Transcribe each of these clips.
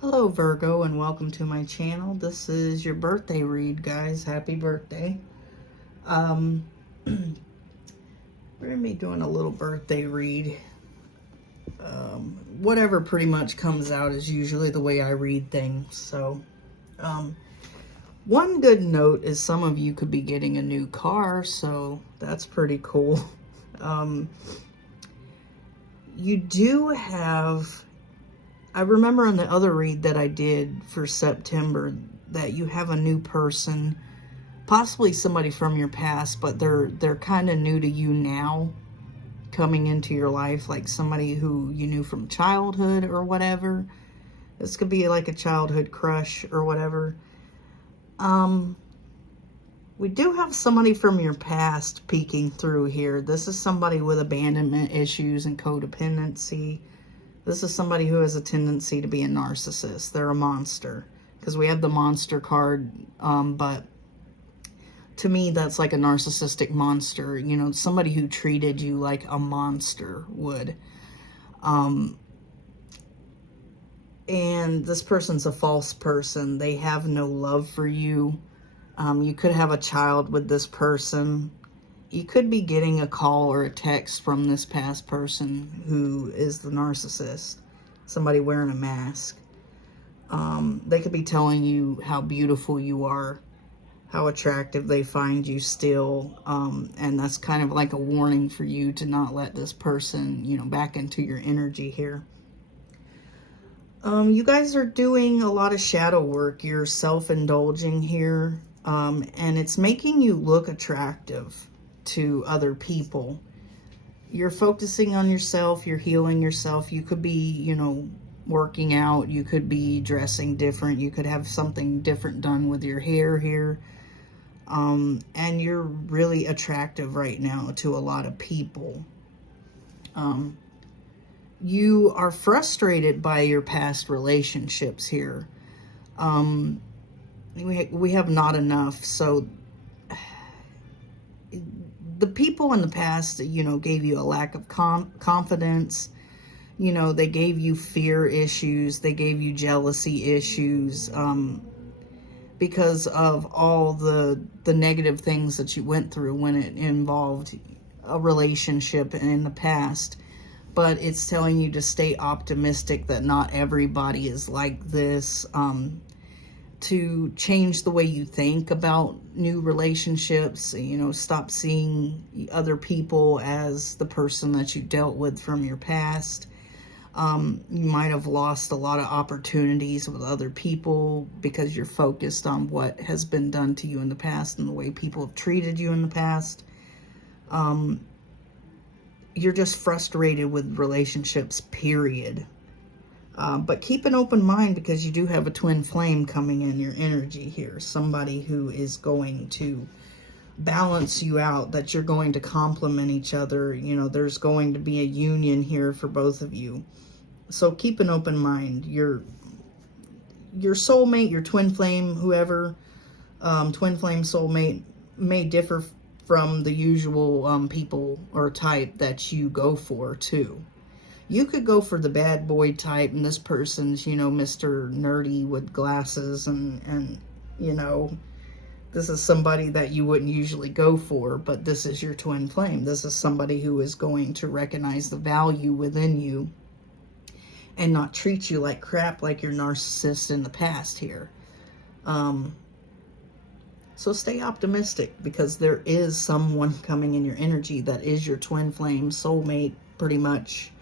Hello Virgo, and welcome to my channel. This is your birthday read, guys. Happy birthday. We're gonna be doing a little birthday read. Whatever pretty much comes out is usually the way I read things. So one good note is some of you could be getting a new car, so that's pretty cool. You do have, I remember in the other read that I did for September that you have a new person, possibly somebody from your past, but they're kind of new to you now, coming into your life, like somebody who you knew from childhood or whatever. This could be like a childhood crush or whatever. We do have somebody from your past peeking through here. This is somebody with abandonment issues and codependency. This is somebody who has a tendency to be a narcissist. They're a monster, because we have the monster card, but to me, that's like a narcissistic monster. You know, somebody who treated you like a monster would. And this person's a false person. They have no love for you. You could have a child with this person. You could be getting a call or a text from this past person who is the narcissist. Somebody wearing a mask. They could be telling you how beautiful you are, how attractive they find you still. And that's kind of like a warning for you to not let this person, you know, back into your energy here. You guys are doing a lot of shadow work. You're self-indulging here. And it's making you look attractive to other people. You're focusing on yourself. You're healing yourself. You could be, you know, working out. You could be dressing different. You could have something different done with your hair here. And you're really attractive right now to a lot of people. You are frustrated by your past relationships here. We have not enough. So the people in the past, you know, gave you a lack of confidence. You know, they gave you fear issues. They gave you jealousy issues, because of all the negative things that you went through when it involved a relationship in the past. But it's telling you to stay optimistic, that not everybody is like this. To change the way you think about new relationships, you know, stop seeing other people as the person that you dealt with from your past. You might have lost a lot of opportunities with other people because you're focused on what has been done to you in the past and the way people have treated you in the past. You're just frustrated with relationships, period. But keep an open mind, because you do have a twin flame coming in your energy here. Somebody who is going to balance you out, that you're going to complement each other. You know, there's going to be a union here for both of you. So keep an open mind. Your soulmate, your twin flame, whoever, twin flame soulmate may differ from the usual people or type that you go for too. You could go for the bad boy type, and this person's, you know, Mr. Nerdy with glasses, and you know, this is somebody that you wouldn't usually go for, but this is your twin flame. This is somebody who is going to recognize the value within you and not treat you like crap like your narcissist in the past here. So stay optimistic, because there is someone coming in your energy that is your twin flame soulmate, pretty much.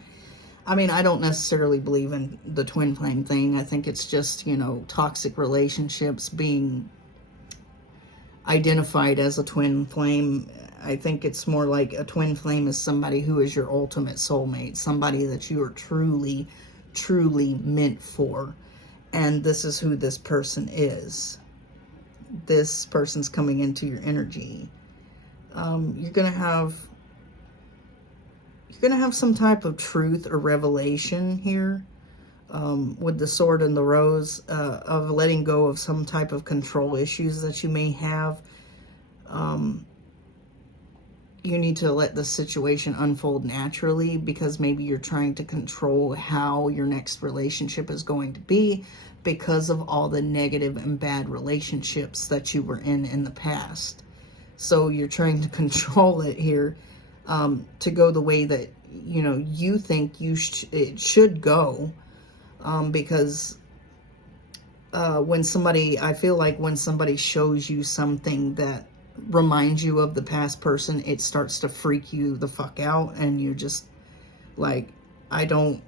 I mean, I don't necessarily believe in the twin flame thing. I think it's just, you know, toxic relationships being identified as a twin flame. I think it's more like a twin flame is somebody who is your ultimate soulmate, somebody that you are truly, truly meant for. And this is who this person is. This person's coming into your energy. You're going to have some type of truth or revelation here, with the sword and the rose, of letting go of some type of control issues that you may have. you need to let the situation unfold naturally, because maybe you're trying to control how your next relationship is going to be because of all the negative and bad relationships that you were in the past. So you're trying to control it here, to go the way that, you know, you think it should go, because I feel like when somebody shows you something that reminds you of the past person, it starts to freak you the fuck out, and you're just like, I don't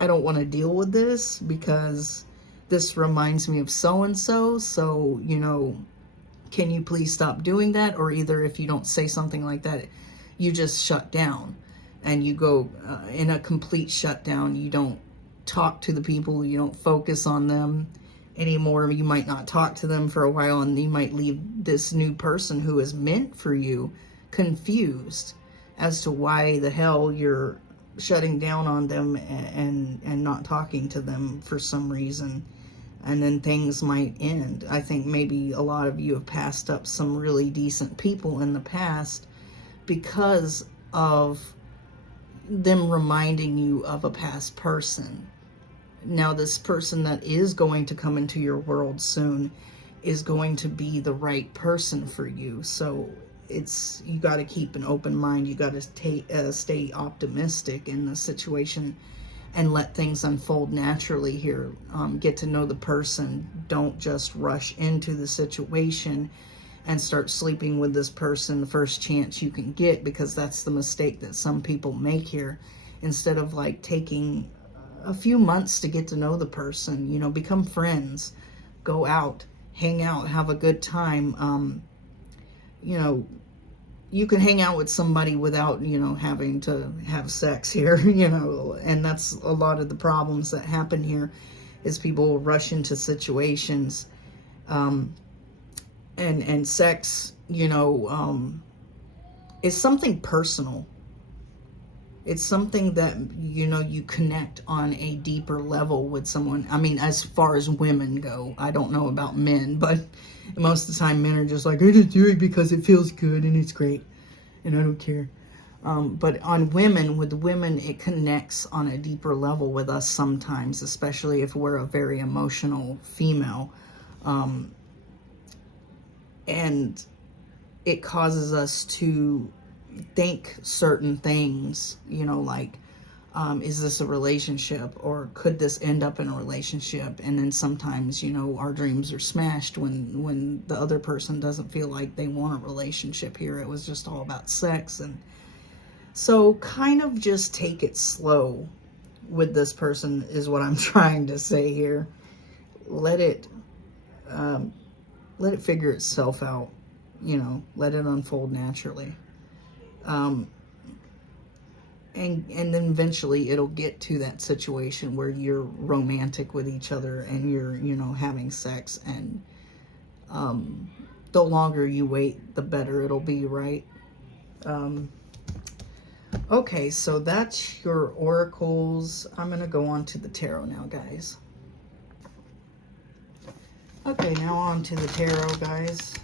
want to deal with this because this reminds me of so and so. So, you know, can you please stop doing that? Or either if you don't say something like that, you just shut down and you go in a complete shutdown. You don't talk to the people, you don't focus on them anymore. You might not talk to them for a while, and you might leave this new person who is meant for you confused as to why the hell you're shutting down on them and not talking to them for some reason. And then things might end. I think maybe a lot of you have passed up some really decent people in the past because of them reminding you of a past person. Now, this person that is going to come into your world soon is going to be the right person for you. So you got to keep an open mind. You got to stay optimistic in the situation and let things unfold naturally here. Get to know the person. Don't just rush into the situation and start sleeping with this person the first chance you can get, because that's the mistake that some people make here. Instead of like taking a few months to get to know the person, you know, become friends, go out, hang out, have a good time. You know, you can hang out with somebody without, you know, having to have sex here, you know, and that's a lot of the problems that happen here, is people rush into situations, and sex, you know, is something personal. It's something that, you know, you connect on a deeper level with someone. I mean, as far as women go, I don't know about men, but most of the time men are just like, I just do it because it feels good and it's great and I don't care. But with women, it connects on a deeper level with us sometimes, especially if we're a very emotional female. And it causes us to think certain things, you know, like, is this a relationship, or could this end up in a relationship? And then sometimes, you know, our dreams are smashed when the other person doesn't feel like they want a relationship here. It was just all about sex. And so kind of just take it slow with this person is what I'm trying to say here. Let it figure itself out, you know, let it unfold naturally. And then eventually it'll get to that situation where you're romantic with each other and you're, you know, having sex, and the longer you wait, the better it'll be, right? Okay, so that's your oracles. I'm going to go on to the tarot now, guys. Okay, now on to the tarot, guys.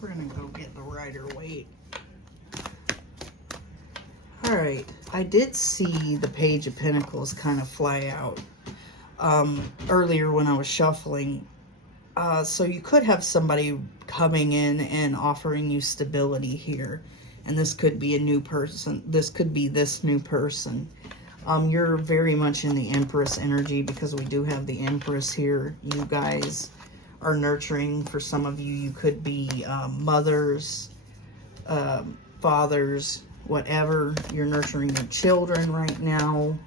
We're going to go get the Rider-Waite. Alright, I did see the Page of Pentacles kind of fly out earlier when I was shuffling. So you could have somebody coming in and offering you stability here. And this could be a new person. This could be this new person. You're very much in the Empress energy, because we do have the Empress here. You guys are nurturing. For some of you, you could be mothers, fathers, whatever. You're nurturing your children right now.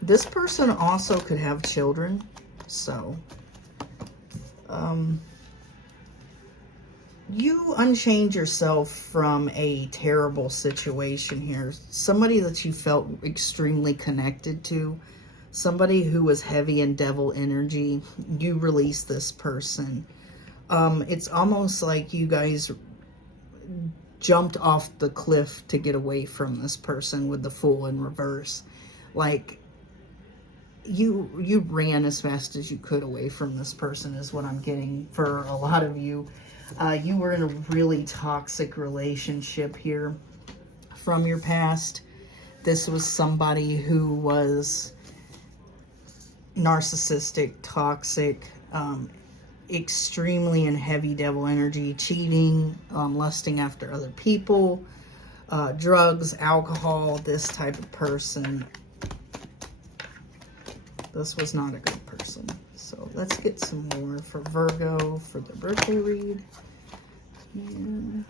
This person also could have children. So you unchained yourself from a terrible situation here. Somebody that you felt extremely connected to, somebody who was heavy in devil energy, you released this person. It's almost like you guys jumped off the cliff to get away from this person with the Fool in reverse. Like, you ran as fast as you could away from this person is what I'm getting for a lot of you. You were in a really toxic relationship here from your past. This was somebody who was narcissistic, toxic, extremely in heavy devil energy, cheating, lusting after other people, drugs, alcohol, this type of person. This was not a good person. So let's get some more for Virgo for the birthday read. Yeah,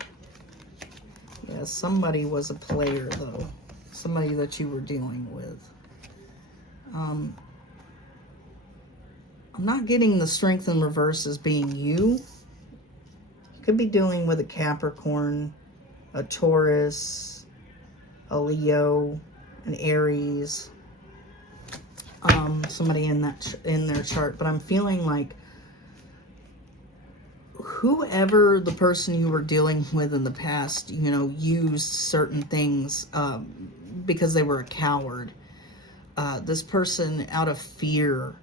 somebody was a player though. Somebody that you were dealing with. I'm not getting the strength in reverse as being you. You could be dealing with a Capricorn, a Taurus, a Leo, an Aries. Somebody in their chart, but I'm feeling like whoever the person you were dealing with in the past, you know, used certain things because they were a coward. This person, out of fear,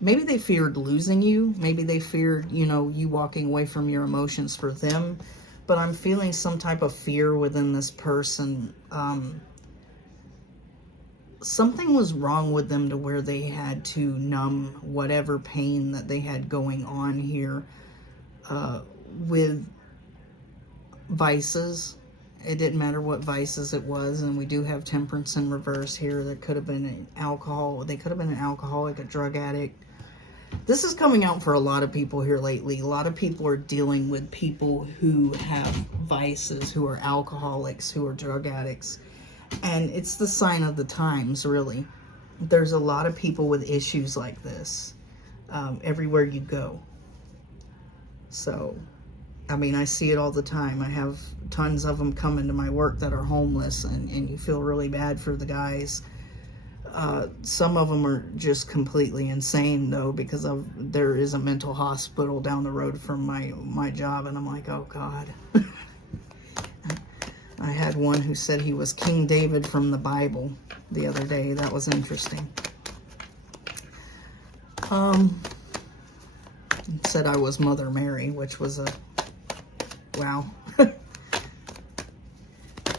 maybe they feared losing you, maybe they feared, you know, you walking away from your emotions for them, but I'm feeling some type of fear within this person. Something was wrong with them to where they had to numb whatever pain that they had going on here with vices. It didn't matter what vices it was, and we do have temperance in reverse here. That could have been an alcohol. They could have been an alcoholic, a drug addict. This is coming out for a lot of people here lately. A lot of people are dealing with people who have vices, who are alcoholics, who are drug addicts. And it's the sign of the times, really. There's a lot of people with issues like this everywhere you go. So, I mean, I see it all the time. I have tons of them come into my work that are homeless, and you feel really bad for the guys. Some of them are just completely insane, though, because there is a mental hospital down the road from my job, and I'm like, oh, God. I had one who said he was King David from the Bible the other day. That was interesting. Said I was Mother Mary, which was a wow.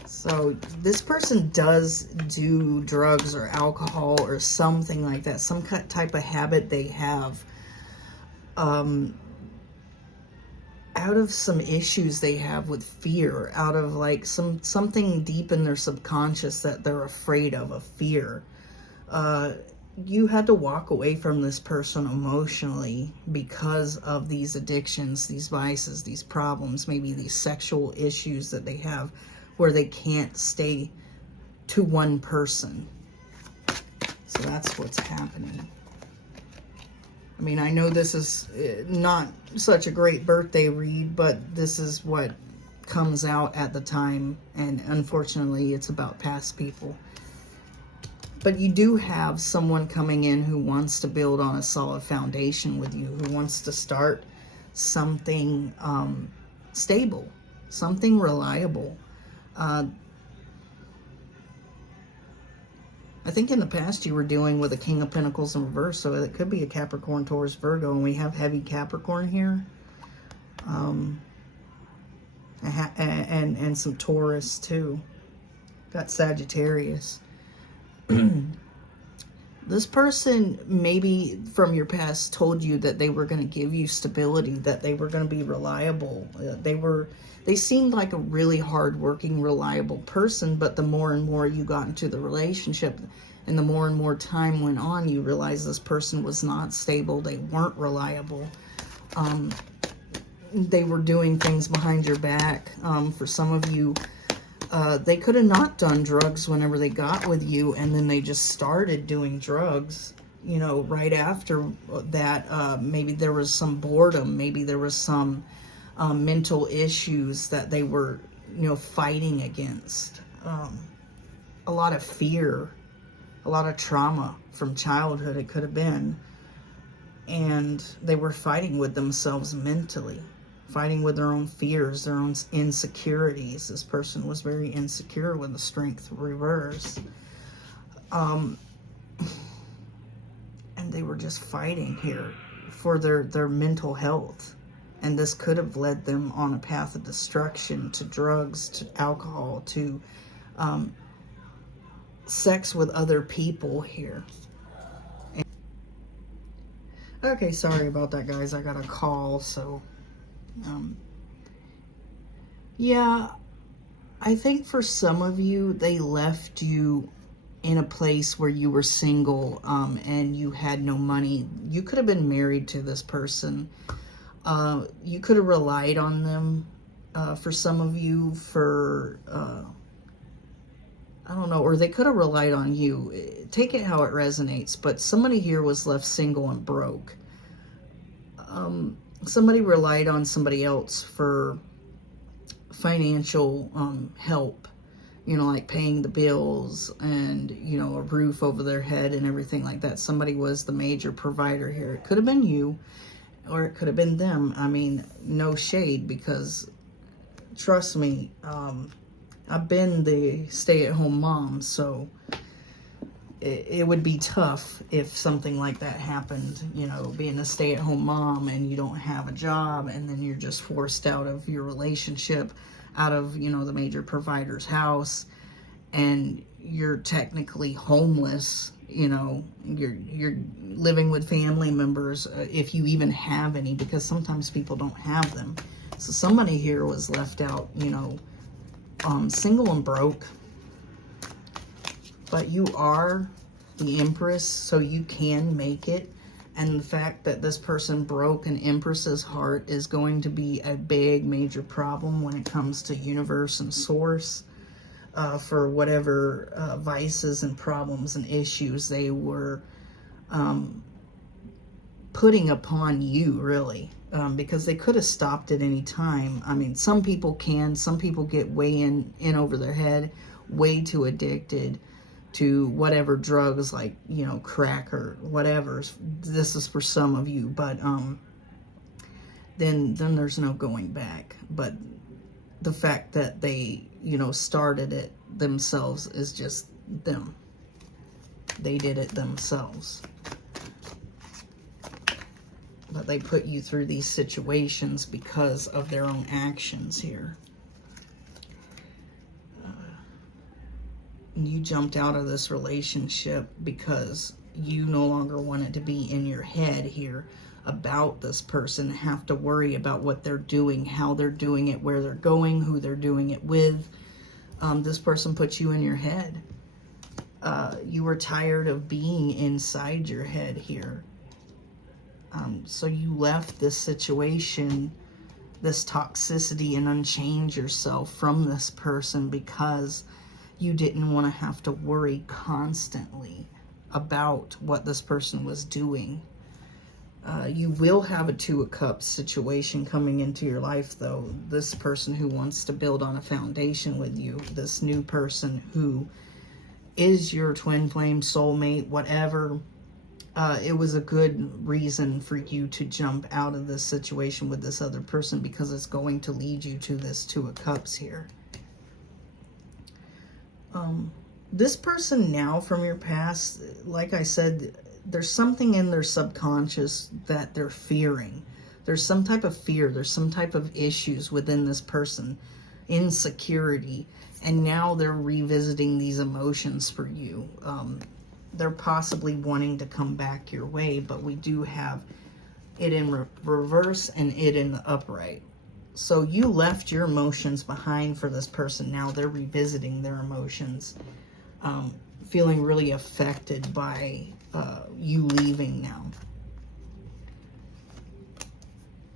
So this person does do drugs or alcohol or something like that. Some type of habit they have. Out of some issues they have with fear, out of like something deep in their subconscious that they're afraid of, a fear. You had to walk away from this person emotionally because of these addictions, these vices, these problems, maybe these sexual issues that they have where they can't stay to one person. So that's what's happening. I mean, I know this is not such a great birthday read, but this is what comes out at the time, and unfortunately, it's about past people. But you do have someone coming in who wants to build on a solid foundation with you, who wants to start something stable, something reliable. I think in the past you were dealing with a King of Pentacles in reverse, so it could be a Capricorn, Taurus, Virgo, and we have heavy Capricorn here. And some Taurus too. Got Sagittarius. This person maybe from your past told you that they were going to give you stability, that they were going to be reliable. They seemed like a really hardworking, reliable person, but the more and more you got into the relationship and the more and more time went on, you realized this person was not stable. They weren't reliable. They were doing things behind your back. For some of you, they could have not done drugs whenever they got with you, and then they just started doing drugs, you know, right after that. Maybe there was some boredom. Maybe there was some mental issues that they were, you know, fighting against. A lot of fear, a lot of trauma from childhood it could have been. And they were fighting with themselves mentally, fighting with their own fears, their own insecurities. This person was very insecure with the strength reverse. they were just fighting here for their mental health. And this could have led them on a path of destruction, to drugs, to alcohol, to sex with other people here. Okay, sorry about that, guys. I got a call, so yeah, I think for some of you, they left you in a place where you were single and you had no money. You could have been married to this person. You could have relied on them. For some of you, for I don't know, or they could have relied on you. Take it how it resonates, but somebody here was left single and broke. Somebody relied on somebody else for financial help, you know, like paying the bills and, you know, a roof over their head and everything like that. Somebody was the major provider here. It could have been you, or it could have been them. I mean, no shade, because trust me, I've been the stay-at-home mom, so it would be tough if something like that happened, you know, being a stay-at-home mom and you don't have a job, and then you're just forced out of your relationship, out of, you know, the major provider's house, and you're technically homeless. You know, you're living with family members, if you even have any, because sometimes people don't have them. So somebody here was left out, you know, single and broke. But you are the Empress, so you can make it. And the fact that this person broke an Empress's heart is going to be a big, major problem when it comes to universe and source, for whatever vices and problems and issues they were putting upon you, really. Because they could have stopped at any time. I mean, some people can. Some people get way in over their head, way too addicted to whatever drugs, like, you know, crack or whatever. This is for some of you, but then there's no going back. But the fact that they, you know, started it themselves is just them. They did it themselves. But they put you through these situations because of their own actions here. You jumped out of this relationship because you no longer wanted to be in your head here about this person, have to worry about what they're doing, how they're doing it, where they're going, who they're doing it with. This person put you in your head. You were tired of being inside your head here. So you left this situation, this toxicity, and unchanged yourself from this person because you didn't want to have to worry constantly about what this person was doing. You will have a Two of Cups situation coming into your life, though. This person who wants to build on a foundation with you, this new person who is your twin flame, soulmate, whatever. It was a good reason for you to jump out of this situation with this other person, because it's going to lead you to this Two of Cups here. This person now from your past, like I said, there's something in their subconscious that they're fearing. There's some type of fear. There's some type of issues within this person, insecurity, and now they're revisiting these emotions for you. They're possibly wanting to come back your way, but we do have it in reverse and it in the upright. So you left your emotions behind for this person. Now they're revisiting their emotions, feeling really affected by you leaving now.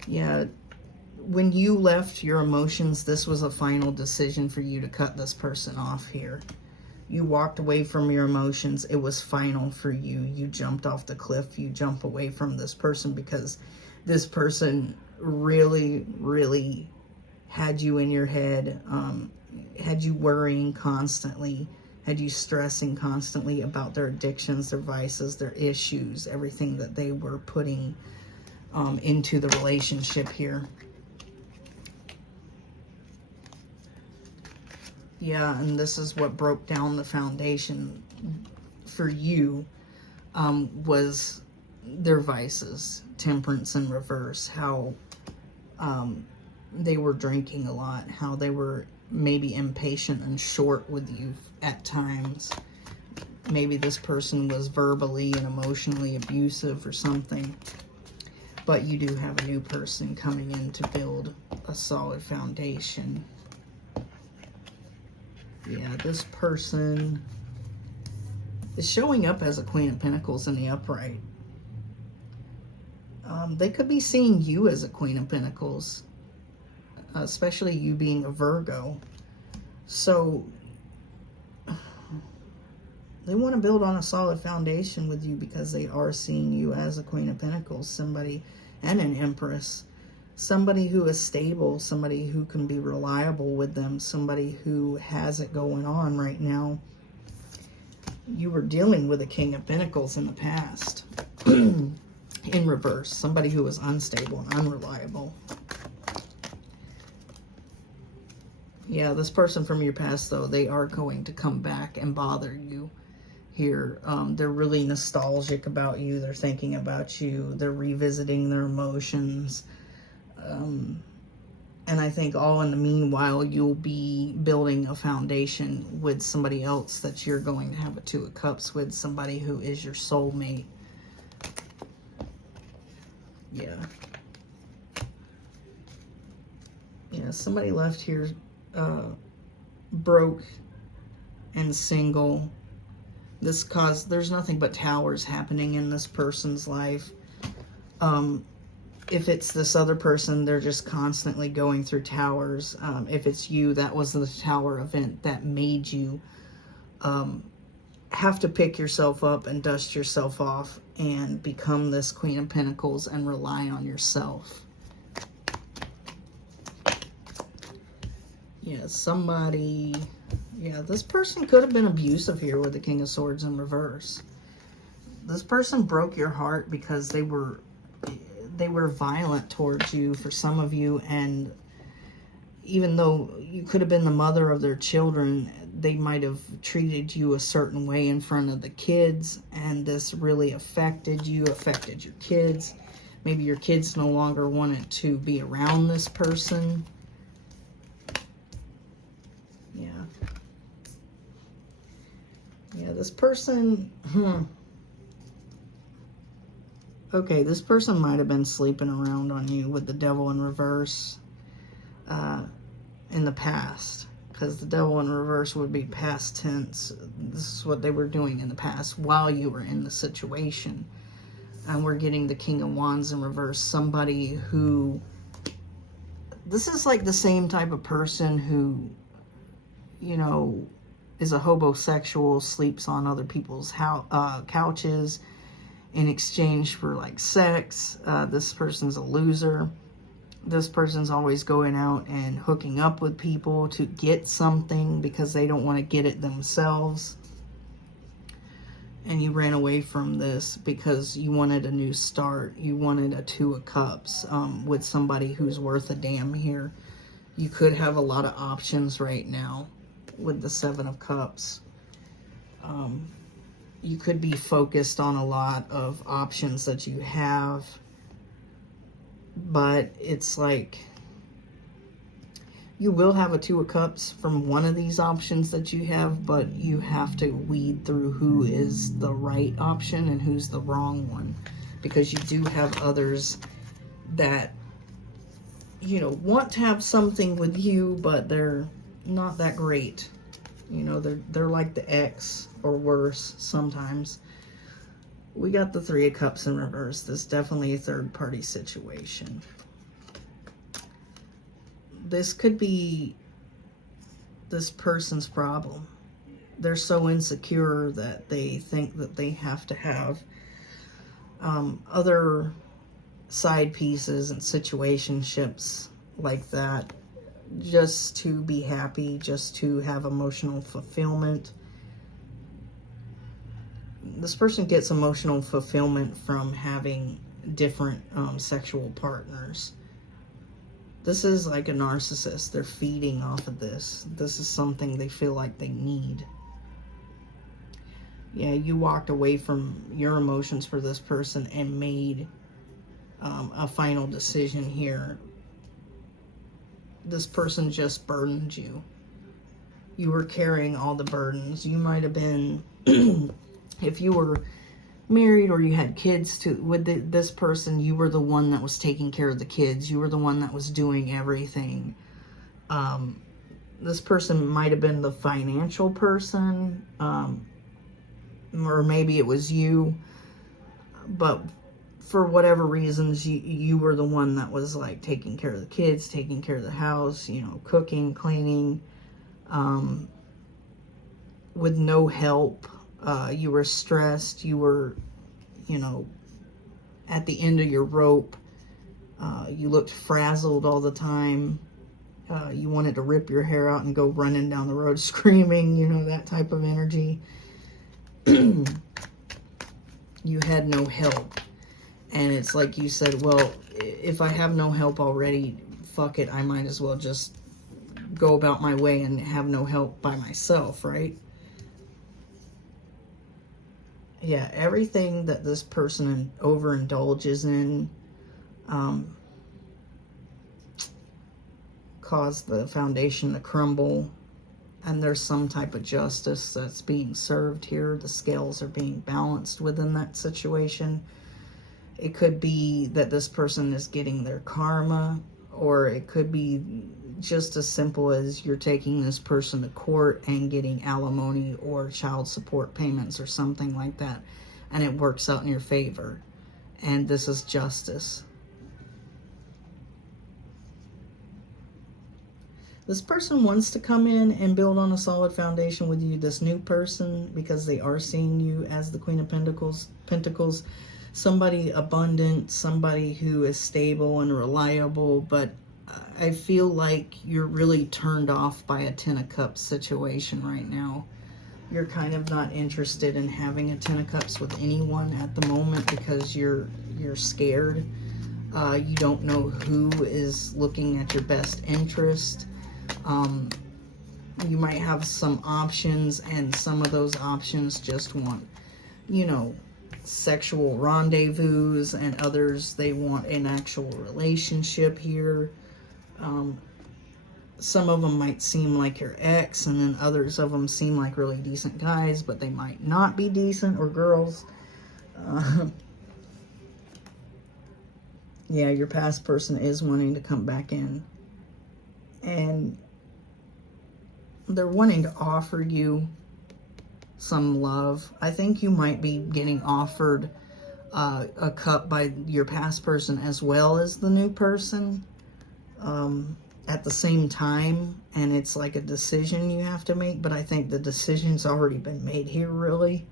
Yeah, when you left your emotions, this was a final decision for you to cut this person off here. You walked away from your emotions. It was final for you. You jumped off the cliff. You jump away from this person because this person really, really had you in your head, had you worrying constantly, had you stressing constantly about their addictions, their vices, their issues, everything that they were putting into the relationship here. Yeah, and this is what broke down the foundation for you, was their vices, temperance in reverse, how they were drinking a lot, how they were maybe impatient and short with you at times. Maybe this person was verbally and emotionally abusive or something. But you do have a new person coming in to build a solid foundation. Yeah, this person is showing up as a Queen of Pentacles in the upright. They could be seeing you as a Queen of Pentacles, especially you being a Virgo. So they want to build on a solid foundation with you because they are seeing you as a Queen of Pentacles, somebody, and an Empress. Somebody who is stable, somebody who can be reliable with them, somebody who has it going on right now. You were dealing with a King of Pentacles in the past. In reverse, somebody who was unstable and unreliable. Yeah, this person from your past, though, they are going to come back and bother you here. They're really nostalgic about you. They're thinking about you. They're revisiting their emotions. And I think all in the meanwhile, you'll be building a foundation with somebody else that you're going to have a Two of Cups with, somebody who is your soulmate. Yeah. Yeah, somebody left here broke and single. This caused, there's nothing but towers happening in this person's life. If it's this other person, they're just constantly going through towers. If it's you, that was the tower event that made you have to pick yourself up and dust yourself off and become this Queen of Pentacles and rely on yourself. Yeah, somebody... Yeah, this person could have been abusive here with the King of Swords in reverse. This person broke your heart because they were violent towards you, for some of you, and even though you could have been the mother of their children, they might have treated you a certain way in front of the kids, and this really affected you, affected your kids. Maybe your kids no longer wanted to be around this person. Yeah. Yeah, this person, okay, this person might have been sleeping around on you with the Devil in reverse in the past. Because the Devil in reverse would be past tense. This is what they were doing in the past while you were in the situation. And we're getting the King of Wands in reverse. Somebody who... This is like the same type of person who, you know, is a hobosexual, sleeps on other people's couches in exchange for like sex. This person's a loser. This person's always going out and hooking up with people to get something because they don't want to get it themselves. And you ran away from this because you wanted a new start. You wanted a Two of Cups with somebody who's worth a damn here. You could have a lot of options right now with the Seven of Cups. You could be focused on a lot of options that you have, but it's like you will have a Two of Cups from one of these options that you have, but you have to weed through who is the right option and who's the wrong one, because you do have others that, you know, want to have something with you, but they're not that great. You know, they're like the ex or worse sometimes. We got the Three of Cups in reverse. This is definitely a third-party situation. This could be this person's problem. They're so insecure that they think that they have to have other side pieces and situationships like that just to be happy, just to have emotional fulfillment. This person gets emotional fulfillment from having different sexual partners. This is like a narcissist. They're feeding off of this. This is something they feel like they need. Yeah, you walked away from your emotions for this person and made a final decision here. This person just burdened you. You were carrying all the burdens. You might have been, if you were married or you had kids with this person, you were the one that was taking care of the kids. You were the one that was doing everything. This person might have been the financial person, or maybe it was you, but for whatever reasons, you were the one that was like taking care of the kids, taking care of the house, you know, cooking, cleaning, with no help. You were stressed. You were, you know, at the end of your rope. You looked frazzled all the time. You wanted to rip your hair out and go running down the road screaming, you know, that type of energy. You had no help. And it's like you said, well, if I have no help already, fuck it, I might as well just go about my way and have no help by myself, right? Yeah, everything that this person overindulges in caused the foundation to crumble. And there's some type of justice that's being served here. The scales are being balanced within that situation. It could be that this person is getting their karma, or it could be just as simple as you're taking this person to court and getting alimony or child support payments or something like that, and it works out in your favor. And this is justice. This person wants to come in and build on a solid foundation with you, this new person, because they are seeing you as the Queen of Pentacles. Somebody abundant, somebody who is stable and reliable, but I feel like you're really turned off by a Ten of Cups situation right now. You're kind of not interested in having a Ten of Cups with anyone at the moment because you're scared. You don't know who is looking at your best interest. You might have some options, and some of those options just want, you know, sexual rendezvous, and others, they want an actual relationship here. Some of them might seem like your ex, and then others of them seem like really decent guys, but they might not be decent, or girls. Yeah, your past person is wanting to come back in, and they're wanting to offer you some love. I think you might be getting offered a cup by your past person as well as the new person at the same time, and it's like a decision you have to make, but I think the decision's already been made here, really.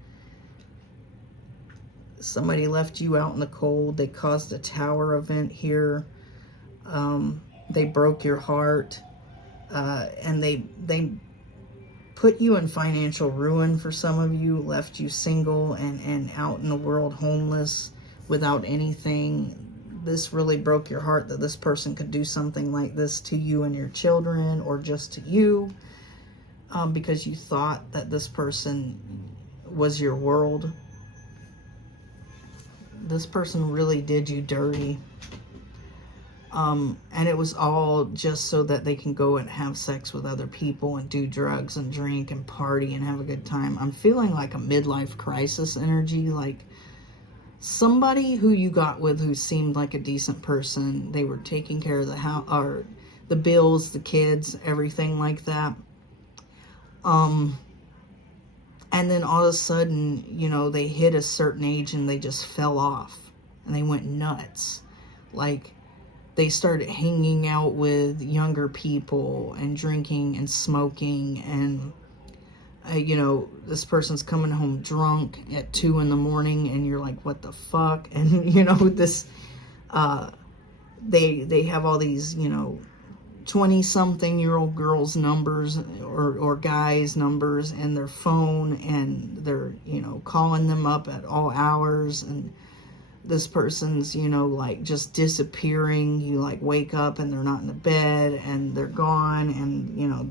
Somebody left you out in the cold. They caused a tower event here. They broke your heart, and they put you in financial ruin for some of you, left you single and out in the world homeless without anything. This really broke your heart that this person could do something like this to you and your children, or just to you, because you thought that this person was your world. This person really did you dirty. And it was all just so that they can go and have sex with other people and do drugs and drink and party and have a good time. I'm feeling like a midlife crisis energy, like somebody who you got with who seemed like a decent person. They were taking care of the house, or the bills, the kids, everything like that. And then all of a sudden, you know, they hit a certain age and they just fell off and they went nuts. Like, they started hanging out with younger people and drinking and smoking, and you know, this person's coming home drunk at 2 in the morning, and you're like, what the fuck? And you know, this they have all these, you know, 20-something-year-old girls' numbers or guys' numbers in their phone, and they're, you know, calling them up at all hours, and this person's, you know, like just disappearing. You like wake up and they're not in the bed and they're gone, and you know,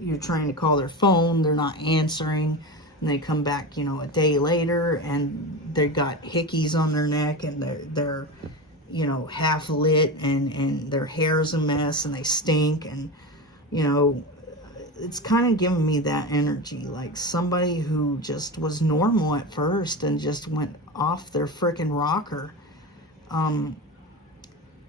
you're trying to call their phone, they're not answering. and they come back, you know, a day later, and they got hickeys on their neck, and they're you know, half lit, and their hair's a mess, and they stink, and, you know, it's kind of giving me that energy, like somebody who just was normal at first and just went off their freaking rocker.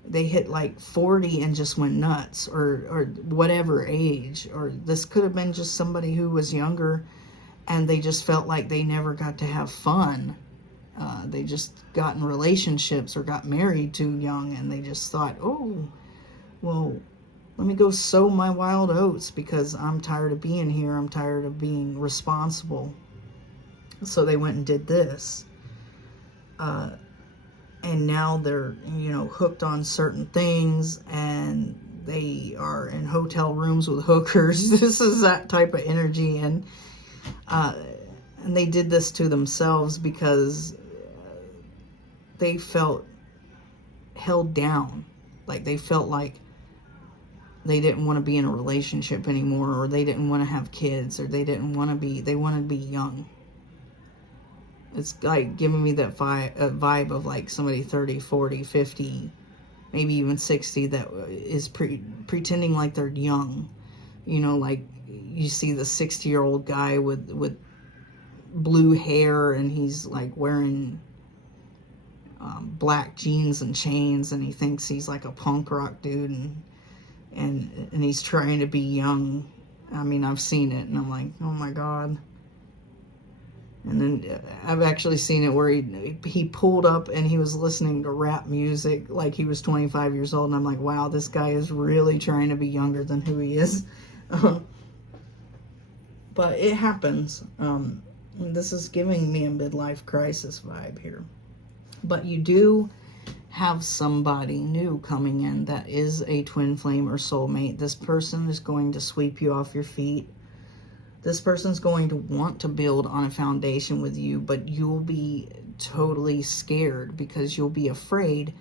They hit like 40 and just went nuts, or whatever age, or this could have been just somebody who was younger and they just felt like they never got to have fun. They just got in relationships or got married too young, and they just thought, oh, well, let me go sow my wild oats because I'm tired of being here. I'm tired of being responsible. So they went and did this. And now they're, you know, hooked on certain things, and they are in hotel rooms with hookers. This is that type of energy. And they did this to themselves because they felt held down. Like they felt like they didn't want to be in a relationship anymore, or they didn't want to have kids, or they wanted to be young. It's like giving me that vibe of like somebody 30, 40, 50, maybe even 60 that is pretending like they're young. You know, like you see the 60-year-old guy with blue hair, and he's like wearing black jeans and chains, and he thinks he's like a punk rock dude, and he's trying to be young. I mean, I've seen it, and I'm like, oh my God. And then I've actually seen it where he pulled up and he was listening to rap music like he was 25 years old. And I'm like, wow, this guy is really trying to be younger than who he is. But it happens. This is giving me a midlife crisis vibe here. But you do have somebody new coming in that is a twin flame or soulmate. This person is going to sweep you off your feet. This person's going to want to build on a foundation with you, but you'll be totally scared because you'll be afraid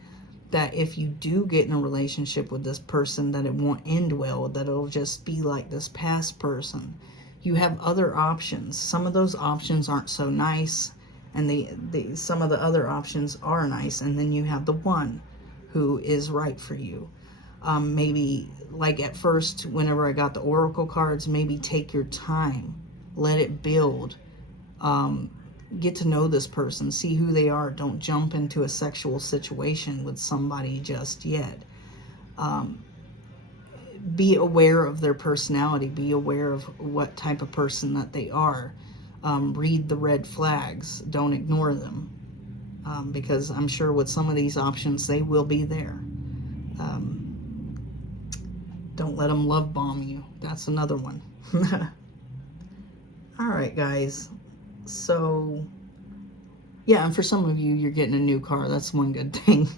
that if you do get in a relationship with this person, that it won't end well, that it'll just be like this past person. You have other options. Some of those options aren't so nice, and some of the other options are nice, and then you have the one who is right for you. Maybe like at first, whenever I got the oracle cards, maybe take your time, let it build, get to know this person, see who they are. Don't jump into a sexual situation with somebody just yet. Be aware of their personality, be aware of what type of person that they are. Read the red flags, don't ignore them, because I'm sure with some of these options, they will be there. Don't let them love bomb you. That's another one. All right, guys. So, yeah, and for some of you, you're getting a new car. That's one good thing.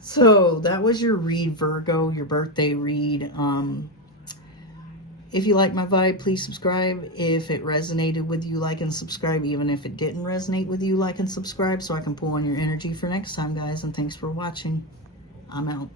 So, that was your read, Virgo, your birthday read. If you like my vibe, please subscribe. If it resonated with you, like and subscribe. Even if it didn't resonate with you, like and subscribe so I can pull on your energy for next time, guys. And thanks for watching. I'm out.